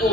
ปู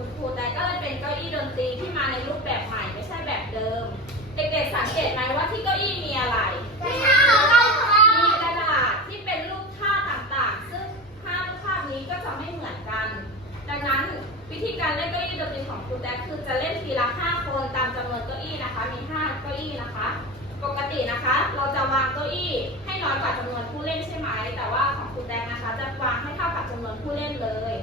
คุณครูแจ็คก็เลยเป็นเก้าอี้ดนตรีที่มาในรูปแบบใหม่ไม่ใช่แบบเดิม เด็กๆสังเกตไหมว่าที่เก้าอี้มีอะไรมีกระดาษที่เป็นรูปท่าต่างๆ ซึ่งห้ารูปภาพนี้ก็จะไม่เหมือนกัน ดังนั้นวิธีการเล่นเก้าอี้ดนตรีของครูแจ็คคือจะเล่นทีละห้าคนตามจำนวนเก้าอี้นะคะ มีห้าเก้าอี้นะคะ ปกตินะคะ เราจะวางเก้าอี้ให้น้อยกว่าจำนวนผู้เล่นใช่ไหมแต่ว่าของครูแจ็คนะคะ จะวางให้เท่ากับจำนวนผู้เล่นเลย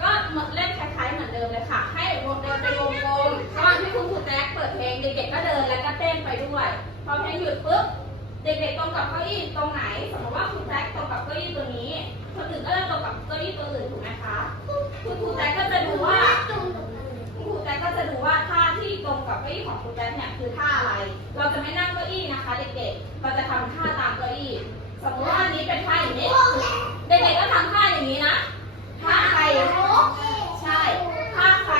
ก็เหมือนเล่นคล้ายๆเหมือนเดิมเลยค่ะ ให้วงเดินเป็นวงกลมระหว่างที่คุณครูแจ็คเปิดเพลงเด็กๆก็เดินแล้วก็เต้นไปด้วยพอเพลงหยุดปุ๊บเด็กๆตรงกับเก้าอี้ตรงไหน สมมติว่าคุณแจ็คตรงกับเก้าอี้ตัวนี้คนอื่นก็จะตรงกับเก้าอี้ตัวอื่นถูกไหมคะคุณครูแจ็คก็จะดูว่าคุณครูแจ็คก็จะดูว่าท่าที่ตรงกับเก้าอี้ของครูแจ็คเนี่ยคือท่าอะไร เราจะไม่นั่งเก้าอี้นะคะเด็กๆเราจะทำท่าตามเก้าอี้สมมติว่าอันนี้เป็นท่าอย่างนี้ เด็กๆก็ทำท่าอย่างนี้นะ ถ้าใครใช่ ถ้าใคร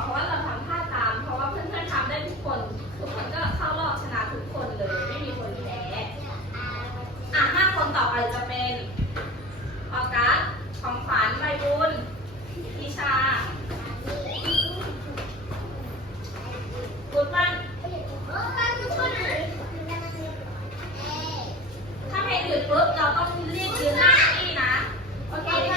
เพราะว่าเราทำท่าตาม เพราะว่าเพื่อนๆทำได้ทุกคน ทุกคนก็เข้ารอบชนะทุกคนเลย ไม่มีคนแพ้อะห้าคนต่อไปจะเป็นออกัสของขวัญใบบุญพิชาบุญวันถ้าให้งหยุดปุ๊บเราต้องรีบยืนหน้าที่นะ โอเค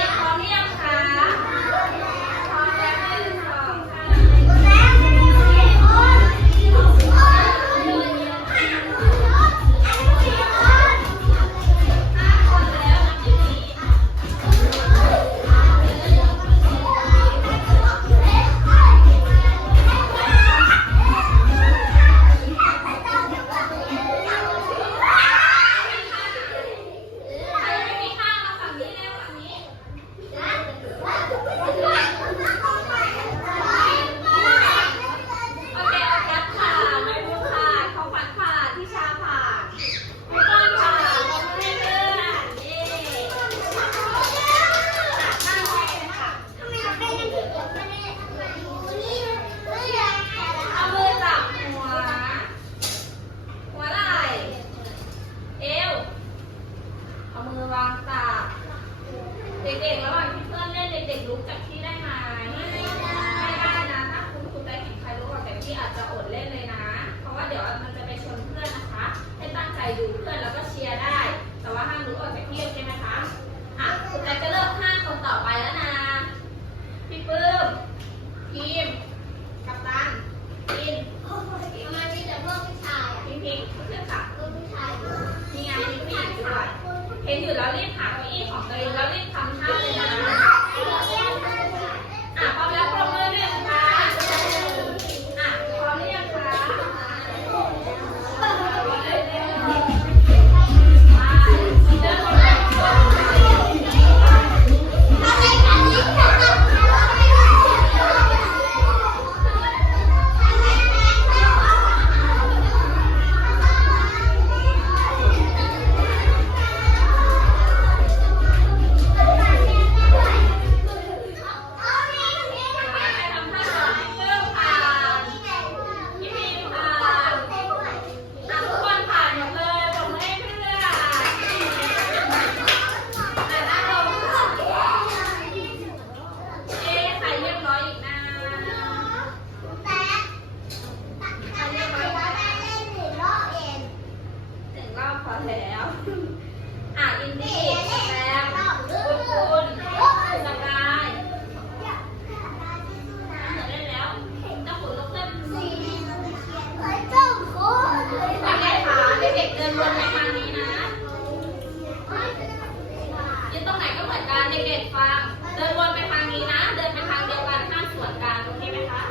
เด็กๆฟัง เดินวนไปทางนี้นะ เดินไปทางเดียวกันข้ามส่วนกันโอเคไหมคะ